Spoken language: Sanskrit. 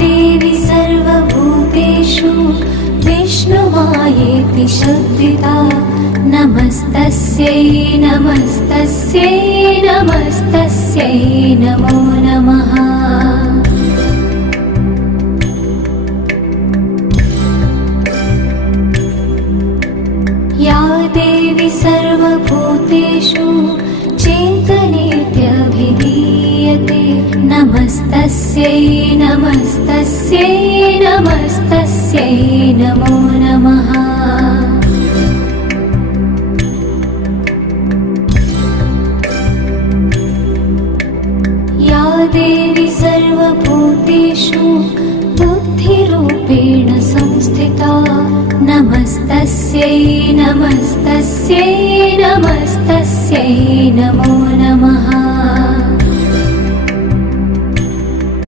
देवी सर्वभूतेषु विष्णुमायेति शब्दिता नमस्तस्यै नमस्तस्यै नमस्तस्यै नमो नमः। या देवी सर्वभूतेषु चेतनेत्यभिधीयते नमस्तस्यै नमस्तस्यै नमस्तस्यै नमो नमः। या देवी सर्वभूतेषु बुद्धिरूपेण संस्थिता नमस्तस्यै नमस्तस्यै नमस्तस्यै नमो नमः।